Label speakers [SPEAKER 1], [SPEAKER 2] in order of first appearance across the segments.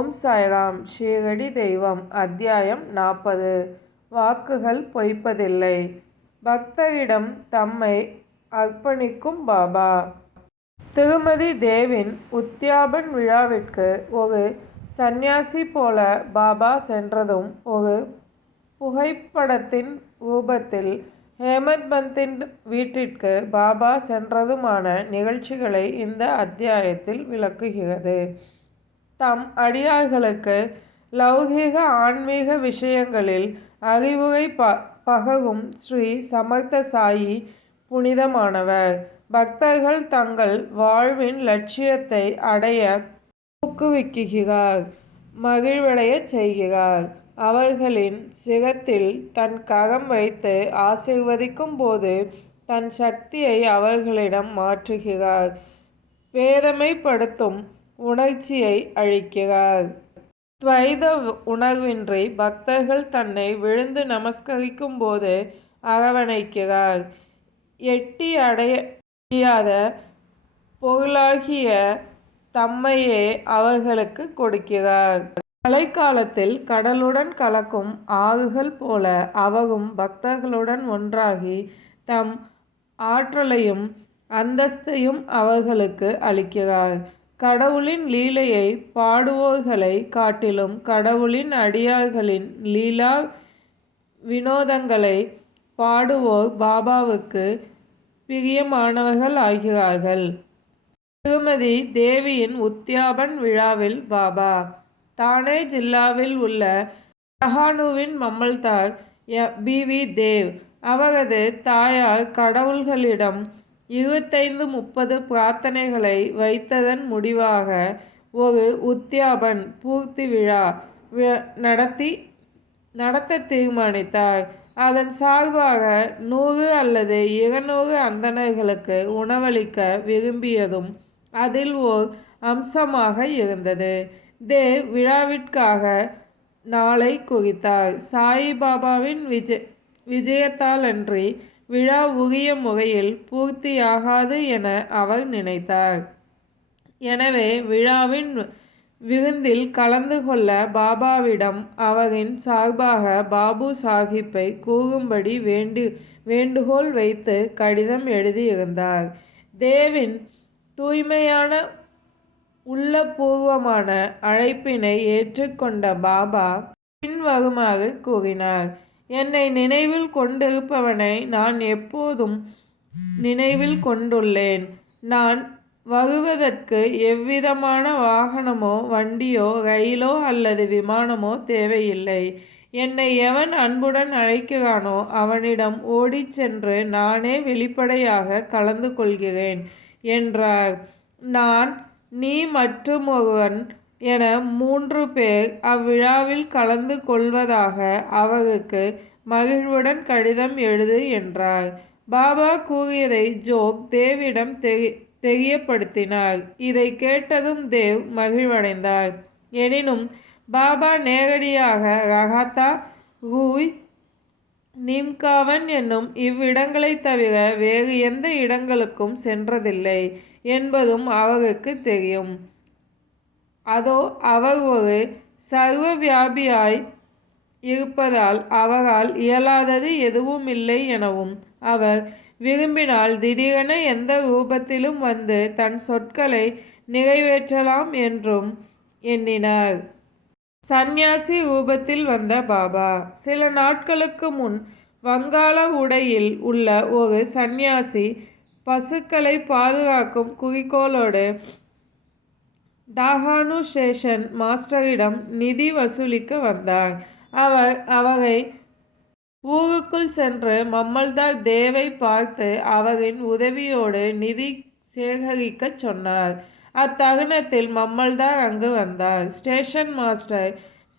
[SPEAKER 1] ஓம் சாய்ராம். ஷீரடி தெய்வம். அத்தியாயம் நாற்பது வாக்குகள் பொய்ப்பதில்லை. பக்தரிடம் தம்மை அர்ப்பணிக்கும் பாபா. திருமதி தேவின் உத்தியாபன் விழாவிற்கு ஒரு சந்நியாசி போல பாபா சென்றதும் ஒரு புகைப்படத்தின் ரூபத்தில் ஹேமத் பந்தின் வீட்டிற்கு பாபா சென்றதுமான நிகழ்ச்சிகளை இந்த அத்தியாயத்தில் விளக்குகிறது. தம் அடியார்களுக்கு லௌகீக ஆன்மீக விஷயங்களில் அறிவுரை ப பகரும் ஸ்ரீ சமர்த்த சாயி புனிதமானவர். பக்தர்கள் தங்கள் வாழ்வின் லட்சியத்தை அடைய ஊக்குவிக்குகிறார் மகிழ்வடையச் செய்கிறார். அவர்களின் சிரத்தில் தன் கரம் வைத்து ஆசிர்வதிக்கும் போது தன் சக்தியை அவர்களிடம் மாற்றுகிறார். பேதமைப்படுத்தும் உணர்ச்சியை அழிக்கிறார். துவைத உணர்வின்றி பக்தர்கள் தன்னை விழுந்து நமஸ்கரிக்கும் போது அரவணைக்கிறார். எட்டி அடைய முடியாத பொருளாகிய தம்மையே அவர்களுக்கு கொடுக்கிறார். மழைக்காலத்தில் கடலுடன் கலக்கும் ஆறுகள் போல அவரும் பக்தர்களுடன் ஒன்றாகி தம் ஆற்றலையும் அந்தஸ்தையும் அவர்களுக்கு அளிக்கிறார். கடவுளின் லீலையை பாடுவோர்களை காட்டிலும் கடவுளின் அடியார்களின் லீலா வினோதங்களை பாடுவோர் பாபாவுக்கு பிரியமானவர்கள் ஆகிறார்கள். திருமதி தேவியின் உத்தியாபன் விழாவில் பாபா தானே ஜில்லாவில் உள்ள ரஹானுவின் மம்மல்தார் பி வி தேவ் அவரது தாயார் கடவுள்களிடம் இருபத்தைந்து முப்பது பிரார்த்தனைகளை வைத்ததன் முடிவாக ஒரு உத்தியாபன் பூர்த்தி விழா நடத்தி நடத்த தீர்மானித்தார். அதன் சார்பாக நூறு அல்லது இருநூறு அந்தணர்களுக்கு உணவளிக்க விரும்பியதும் அதில் ஓர் அம்சமாக இருந்தது. தேவ் விழாவிற்காக நாளை குறித்தார். சாயிபாபாவின் விஜய் விஜயத்தாலன்றி விழா உரிய முறையில் பூர்த்தியாகாது என அவர் நினைத்தார். எனவே விழாவின் விருந்தில் கலந்து கொள்ள பாபாவிடம் அவரின் சார்பாக பாபு சாஹிப்பை கூறும்படி வேண்டு வேண்டுகோள் வைத்து கடிதம் எழுதியிருந்தார். தேவின் தூய்மையான உள்ளபூர்வமான அழைப்பினை ஏற்றுக்கொண்ட பாபா பின்வருமாறு கூறினார். என்னை நினைவில் கொண்டிருப்பவனை நான் எப்போதும் நினைவில் கொண்டுள்ளேன். நான் வருவதற்கு எவ்விதமான வாகனமோ வண்டியோ ரயிலோ அல்லது விமானமோ தேவையில்லை. என்னை எவன் அன்புடன் அழைக்கிறானோ அவனிடம் ஓடிச் சென்று நானே வெளிப்படையாக கலந்து கொள்கிறேன் என்றார். நான் நீ மற்றும் ஒருவன் என மூன்று பேர் அவ்விழாவில் கலந்து கொள்வதாக அவருக்கு மகிழ்வுடன் கடிதம் எழுது என்றார். பாபா கூறியதை ஜோக் தேவிடம் தெரி தெரியப்படுத்தினார். இதை கேட்டதும் தேவ் மகிழ்வடைந்தார். எனினும் பாபா நேரடியாக ரஹாத்தா ரூய் நிம்காவன் என்னும் இவ்விடங்களை தவிர வேறு எந்த இடங்களுக்கும் சென்றதில்லை என்பதும் அவருக்கு தெரியும். அதோ அவர் ஒரு சர்வ வியாபியாய் இருப்பதால் அவரால் இயலாதது எதுவும் இல்லை எனவும் அவர் விரும்பினால் திடீரென எந்த ரூபத்திலும் வந்து தன் சொற்களை நிறைவேற்றலாம் என்றும் எண்ணினார். சந்நியாசி ரூபத்தில் வந்த பாபா. சில நாட்களுக்கு முன் வங்காள உடையில் உள்ள ஒரு சந்நியாசி பசுக்களை பாதுகாக்கும் குறிக்கோளோடு டாகானு ஸ்டேஷன் மாஸ்டரிடம் நிதி வசூலிக்க வந்தார். அவர் அவரை ஊருக்குள் சென்று மம்மல்தார் தேவை பார்த்து அவரின் உதவியோடு நிதி சேகரிக்கச் சொன்னார். அத்தருணத்தில் மம்மல்தார் அங்கு வந்தார். ஸ்டேஷன் மாஸ்டர்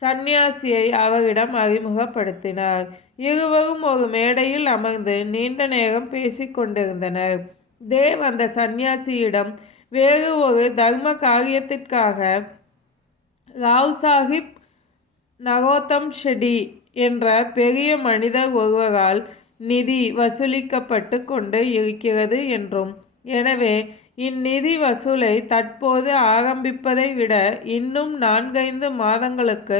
[SPEAKER 1] சந்நியாசியை அவரிடம் அறிமுகப்படுத்தினார். இருவரும் ஒரு மேடையில் அமர்ந்து நீண்ட நேரம் பேசிக்கொண்டிருந்தனர். தேவ் அந்த சந்நியாசியிடம் வேறு ஒரு தர்ம காரியத்திற்காக ராவ் சாஹிப் நரோத்தம் ஷெடி என்ற பெரிய மனிதர் ஒருவரால் நிதி வசூலிக்கப்பட்டு கொண்டு இருக்கிறது என்றும். எனவே இந்நிதி வசூலை தற்போது ஆரம்பிப்பதை விட இன்னும் நான்கைந்து மாதங்களுக்கு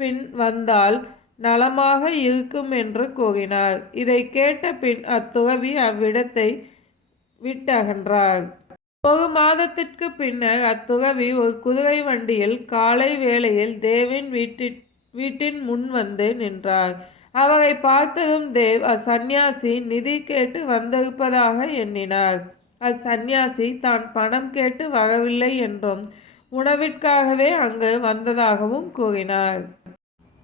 [SPEAKER 1] பின் வந்தால் நலமாக இருக்கும் என்று கூறினார். இதை கேட்ட பின் அத்துறவி அவ்விடத்தை விட்டகன்றார். ஒரு மாதத்திற்கு பின்னர் அத்துறவி ஒரு குதிரை வண்டியில் காலை வேளையில் தேவின் வீட்டின் வீட்டின் முன் வந்து நின்றார் அவரை பார்த்ததும் தேவ் அச்சன்யாசி நிதி கேட்டு வந்திருப்பதாக எண்ணினார் அச்சன்யாசி தான் பணம் கேட்டு வரவில்லை என்றும் உணவிற்காகவே அங்கு வந்ததாகவும் கூறினார்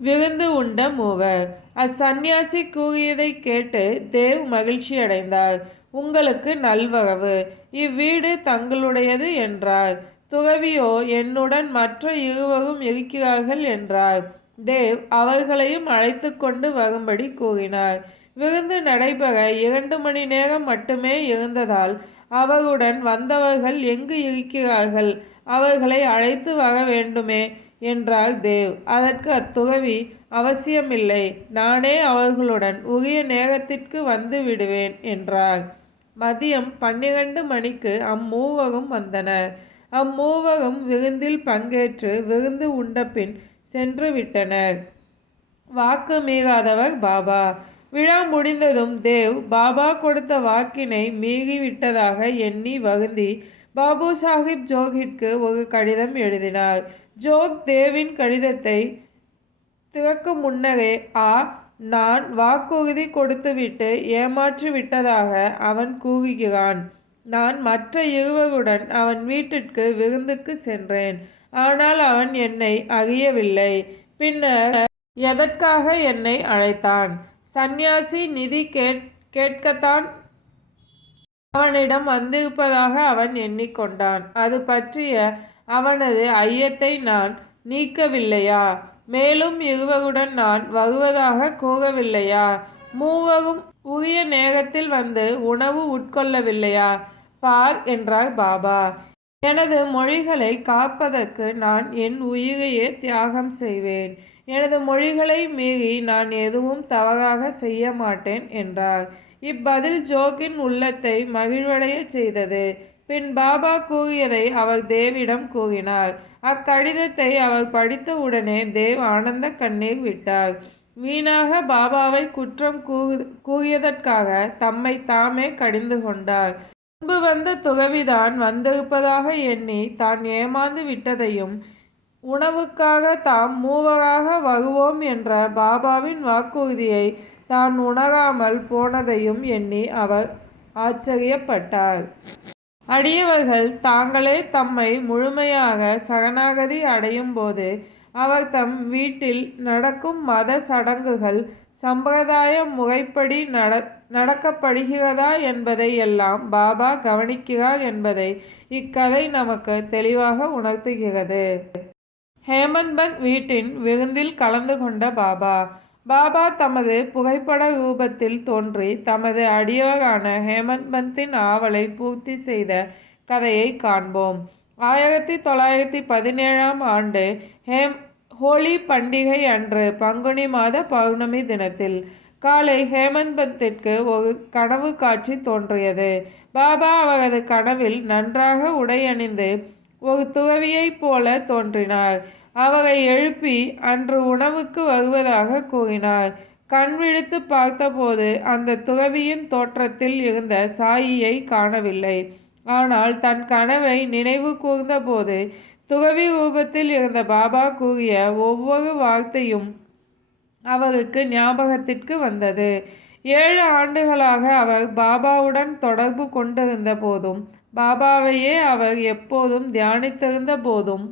[SPEAKER 1] விருந்து உண்ட மூவர். அச்சன்யாசி கூறியதை கேட்டு தேவ் மகிழ்ச்சி அடைந்தார் உங்களுக்கு நல்வரவு. இவ்வீடு தங்களுடையது என்றார். துறவியோ என்னுடன் மற்ற இருவரும் இருக்கிறார்கள் என்றார். தேவ் அவர்களையும் அழைத்து கொண்டு வரும்படி கூறினார். விருந்து நடைபெற இரண்டு மணி நேரம் மட்டுமே இருந்ததால் அவருடன் வந்தவர்கள் எங்கு இருக்கிறார்கள்? அவர்களை அழைத்து வர வேண்டுமே? என்றார் தேவ். அதற்கு அத்துறவி அவசியமில்லை. நானே அவர்களுடன் உரிய நேரத்திற்கு வந்து விடுவேன் என்றார். மதியம் பன்னிரண்டு மணிக்கு அம்மூவரும் வந்தனர். அம்மூவரும் விருந்தில் பங்கேற்று விருந்து உண்டபின் சென்று விட்டனர். வாக்கு மீறாதவர் பாபா. விழா முடிந்ததும் தேவ் பாபா கொடுத்த வாக்கினை மீறிவிட்டதாக எண்ணி வகுந்தி பாபு சாஹிப் ஜோகிற்கு ஒரு கடிதம் எழுதினார். ஜோக் தேவின் கடிதத்தை திறக்கும் முன்னரே ஆ நான் வாக்குறுதி கொடுத்துவிட்டு ஏமாற்றி விட்டதாக அவன் கூறுகிறான். நான் மற்ற இருவருடன் அவன் வீட்டிற்கு விருந்துக்கு சென்றேன். ஆனால் அவன் என்னை அறியவில்லை. பின்னர் எதற்காக என்னை அழைத்தான்? சந்நியாசி நிதி கேட் கேட்கத்தான் அவனிடம் வந்திருப்பதாக அவன் எண்ணிக்கொண்டான். அது பற்றிய அவனது ஐயத்தை நான் நீக்கவில்லையா? மேலும் இருவருடன் நான் வருவதாக கூறவில்லையா? மூவரும் உரிய நேரத்தில் வந்து உணவு உட்கொள்ளவில்லையா? பார் என்றார் பாபா. எனது மொழிகளை காப்பதற்கு நான் என் உயிரையே தியாகம் செய்வேன். எனது மொழிகளை மீறி நான் எதுவும் தவறாக செய்ய மாட்டேன் என்றார். இப்பதில் ஜோகின் உள்ளத்தை மகிழ்வடைய செய்தது. பின் பாபா கூறியதை அவர் தேவிடம் கூறினார். அக்கடிதத்தை அவர் படித்தவுடனே தேவ் ஆனந்த கண்ணீர் விட்டார். வீணாக பாபாவை குற்றம் கூறியதற்காக தம்மை தாமே கடிந்து கொண்டார். முன்பு வந்த துகவிதான் வந்திருப்பதாக எண்ணி தான் ஏமாந்து விட்டதையும் உணவுக்காக தாம் மூவராக வருவோம் என்ற பாபாவின் வாக்குறுதியை தான் உணராமல் போனதையும் எண்ணி அவர் ஆச்சரியப்பட்டார். அடியவர்கள் தாங்களே தம்மை முழுமையாக சரணாகதி அடையும் போது அவர் தம் வீட்டில் நடக்கும் மத சடங்குகள் சம்பிரதாய முறைப்படி நட நடக்கப்படுகிறதா என்பதை எல்லாம் பாபா கவனிக்கிறார் என்பதை இக்கதை நமக்கு தெளிவாக உணர்த்துகிறது. ஹேமந்த் பந்த் வீட்டின் விருந்தில் கலந்து கொண்ட பாபா பாபா தமது புகைப்பட ரூபத்தில் தோன்றி தமது அடியோரான ஹேமந்த் பந்தின் ஆவலை பூர்த்தி செய்த கதையை காண்போம். ஆயிரத்தி தொள்ளாயிரத்தி பதினேழாம் ஆண்டு ஹேம் ஹோலி பண்டிகை அன்று பங்குனி மாத பௌர்ணமி தினத்தில் காலை ஹேமந்த் பந்திற்கு ஒரு கனவு காட்சி தோன்றியது. பாபா அவரது கனவில் நன்றாக உடை அணிந்து ஒரு துறவியைப் போல தோன்றினார். அவரை எழுப்பி அன்று உணவுக்கு வருவதாக கூறினார். கண் விழித்து பார்த்தபோது அந்த துறவியின் தோற்றத்தில் இருந்த சாயியை காணவில்லை. ஆனால் தன் கனவை நினைவு கூர்ந்தபோது துறவி ரூபத்தில் இருந்த பாபா கூறிய ஒவ்வொரு வார்த்தையும் அவருக்கு ஞாபகத்திற்கு வந்தது. ஏழு ஆண்டுகளாக அவர் பாபாவுடன் தொடர்பு கொண்டிருந்த போதும் பாபாவையே அவர் எப்போதும் தியானித்திருந்த போதும்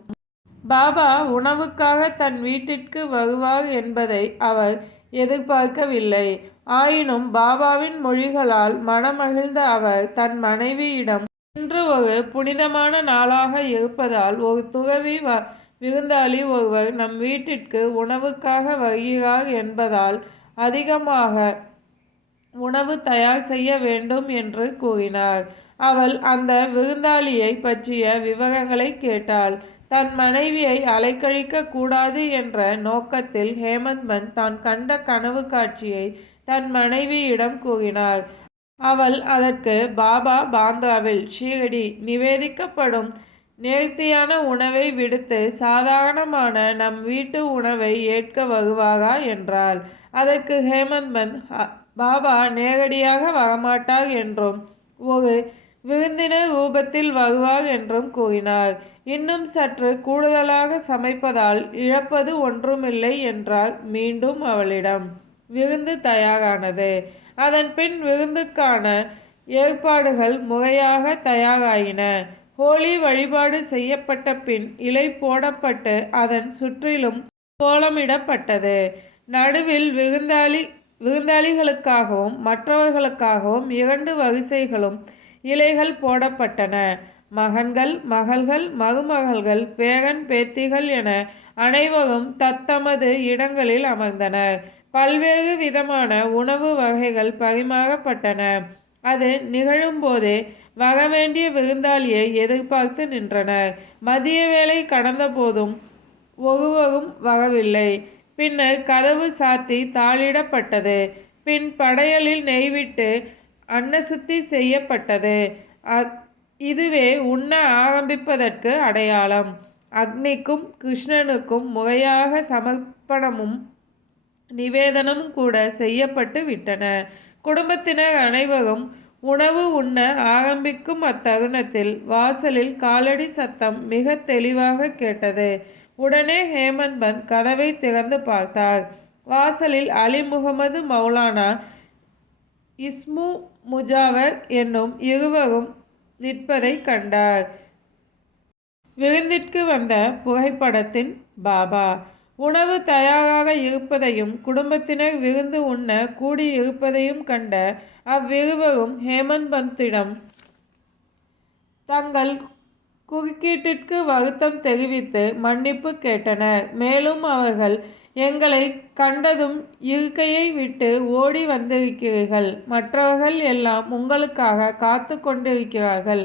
[SPEAKER 1] பாபா உணவுக்காக தன் வீட்டிற்கு வருவார் என்பதை அவர் எதிர்பார்க்கவில்லை. ஆயினும் பாபாவின் மொழிகளால் மனமகிழ்ந்த அவர் தன் மனைவியிடம் இன்று ஒரு புனிதமான நாளாக இருப்பதால் ஒரு துறவி வ விருந்தாளி ஒருவர் நம் வீட்டிற்கு உணவுக்காக வருகிறார் என்பதால் அதிகமாக உணவு தயார் செய்ய வேண்டும் என்று கூறினார். அவள் அந்த விருந்தாளியை பற்றிய விவரங்களை கேட்டாள். தன் மனைவியை அலைக்கழிக்க கூடாது என்ற நோக்கத்தில் ஹேமந்த் தான் கண்ட கனவு காட்சியை தன் மனைவியிடம் கூறினார். அவள் அதற்கு பாபா பாந்தாவில் ஷீரடி நிவேதிக்கப்படும் நேர்த்தியான உணவை விடுத்து சாதாரணமான நம் வீட்டு உணவை ஏற்க வருவாரா? என்றாள். அதற்கு ஹேமந்த் பாபா நேரடியாக வரமாட்டார் என்றும் ஒரு விருந்தினர் ரூபத்தில் வருவார் என்றும் கூறினார். இன்னும் சற்று கூடுதலாக சமைப்பதால் இழப்பது ஒன்றுமில்லை என்றார் மீண்டும் அவளிடம். விருந்து தயாரானது. அதன் பின் விருந்துக்கான ஏற்பாடுகள் முறையாக தயாராயின. ஹோலி வழிபாடு செய்யப்பட்ட பின் இலை போடப்பட்டு அதன் சுற்றிலும் கோலமிடப்பட்டது. நடுவில் விருந்தாளி விருந்தாளிகளுக்காகவும் மற்றவர்களுக்காகவும் இரண்டு வரிசைகளும் இலைகள் போடப்பட்டன. மகன்கள் மகள்கள் மருமகள்கள் பேரன் பேத்திகள் என அனைவரும் தத்தமது இடங்களில் அமர்ந்தனர். பல்வேறு விதமான உணவு வகைகள் பரிமாறப்பட்டன. அது நிகழும்போதே வரவேண்டிய விருந்தாளியை எதிர்பார்த்து நின்றனர். மதிய வேலை கடந்த போதும் ஒருவரும் வரவில்லை. பின்னர் கதவு சாத்தி தாளிடப்பட்டது. பின் படையலில் நெய்விட்டு அன்னசுத்தி செய்யப்பட்டது. இதுவே உண்ண ஆரம்பிப்பதற்கு அடையாளம். அக்னிக்கும் கிருஷ்ணனுக்கும் முறையாக சமர்ப்பணமும் நிவேதனமும் கூட செய்யப்பட்டு விட்டன. குடும்பத்தினர் அனைவரும் உணவு உண்ண ஆரம்பிக்கும் அத்தருணத்தில் வாசலில் காலடி சத்தம் மிக தெளிவாக கேட்டது. உடனே ஹேமந்த் பந்த் கதவை திறந்து பார்த்தார். வாசலில் அலி முகமது மௌலானா இஸ்மு முஜாவர் என்னும் இருவரும் நிற்பதை கண்டார். விருந்திற்கு வந்த புகைப்படத்தின் பாபா. உணவு தயாராக இருப்பதையும் குடும்பத்தினர் விருந்து உண்ண கூடியிருப்பதையும் கண்ட அவ்விருவரும் ஹேமந்த் பந்திடம் தங்கள் குறுக்கீட்டிற்கு வருத்தம் தெரிவித்து மன்னிப்பு கேட்டனர். மேலும் அவர்கள் எங்களை கண்டதும் இருக்கையை விட்டு ஓடி வந்திருக்கிறீர்கள். மற்றவர்கள் எல்லாம் உங்களுக்காக காத்து கொண்டிருக்கிறார்கள்.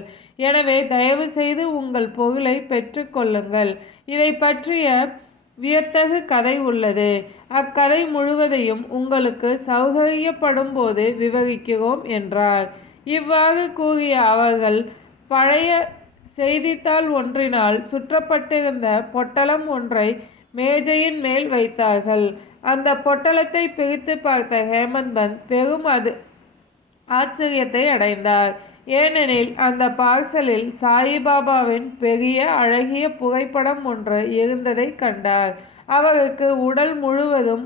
[SPEAKER 1] எனவே தயவு செய்து உங்கள் பொருளை பெற்றுக்கொள்ளுங்கள் இதை பற்றிய வியத்தகு கதை உள்ளது. அக்கதை முழுவதையும் உங்களுக்கு சௌகரியப்படும் போது விவரிக்கிறோம் என்றார். இவ்வாறு கூறிய அவர்கள் பழைய செய்தித்தாள் ஒன்றினால் சுற்றப்பட்டிருந்த பொட்டலம் ஒன்றை மேஜையின் மேல் வைத்தார்கள். அந்த பொட்டலத்தை பிரித்து பார்த்த ஹேமந்த் பந்த் பெரும் அது ஆச்சரியத்தை அடைந்தார். ஏனெனில் அந்த பார்சலில் சாயிபாபாவின் பெரிய அழகிய புகைப்படம் ஒன்று இருந்ததை கண்டார். அவருக்கு உடல் முழுவதும்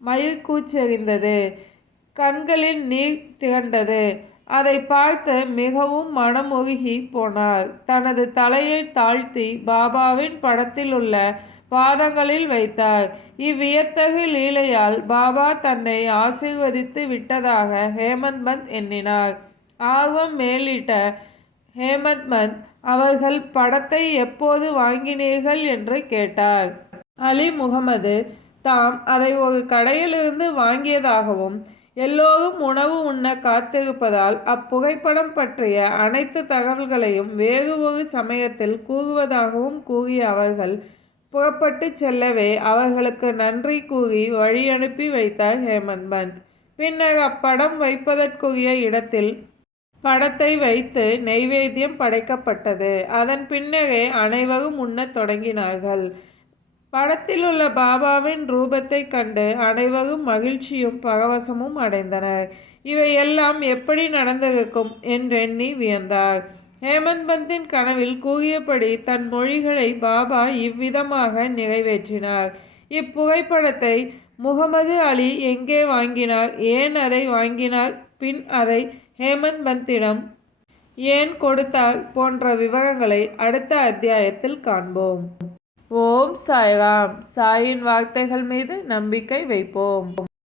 [SPEAKER 1] மயிர்கூச்செறிந்தது கண்களின் நீர் திரண்டது அதை பார்த்து மிகவும் மனமுருகி போனார். தனது தலையை தாழ்த்தி பாபாவின் படத்தில் உள்ள பாதங்களில் வைத்தார். இவ்வியத்தகு லீலையால் பாபா தன்னை ஆசீர்வதித்து விட்டதாக ஹேமந்த் பந்த் எண்ணினார். ஆர்வம் மேலிட்ட ஹேமந்த் பந்த் அவர்கள் படத்தை எப்போது வாங்கினீர்கள்? என்று கேட்டார். அலி முகமது தாம் அதை ஒரு கடையிலிருந்து வாங்கியதாகவும் எல்லோரும் உணவு உண்ண காத்திருப்பதால் அப்புகைப்படம் பற்றிய அனைத்து தகவல்களையும் வேறு ஒரு சமயத்தில் கூறுவதாகவும் கூறிய அவர்கள் புறப்பட்டு செல்லவே அவர்களுக்கு நன்றி கூறி வழி அனுப்பி வைத்தார் ஹேமந்த் பந்த். பின்னர் அப்படம் வைப்பதற்குரிய இடத்தில் படத்தை வைத்து நெய்வேத்தியம் படைக்கப்பட்டது. அதன் பின்னரே அனைவரும் உண்ணத் தொடங்கினார்கள். படத்தில் உள்ள பாபாவின் ரூபத்தை கண்டு அனைவரும் மகிழ்ச்சியும் பரவசமும் அடைந்தனர். இவையெல்லாம் எப்படி நடந்திருக்கும்? என்றெண்ணி வியந்தார். ஹேமந்த் பந்தின் கனவில் கூறியபடி தன் மொழிகளை பாபா இவ்விதமாக நிறைவேற்றினார். இப்புகைப்படத்தை முகமது அலி எங்கே வாங்கினார்? ஏன் அதை வாங்கினார்? பின் அதை ஹேமந்த் பந்திடம் ஏன் கொடுத்தார்? போன்ற விவரங்களை அடுத்த அத்தியாயத்தில் காண்போம். ஓம் சாய்ராம். சாயின் வார்த்தைகள் மீது நம்பிக்கை வைப்போம்.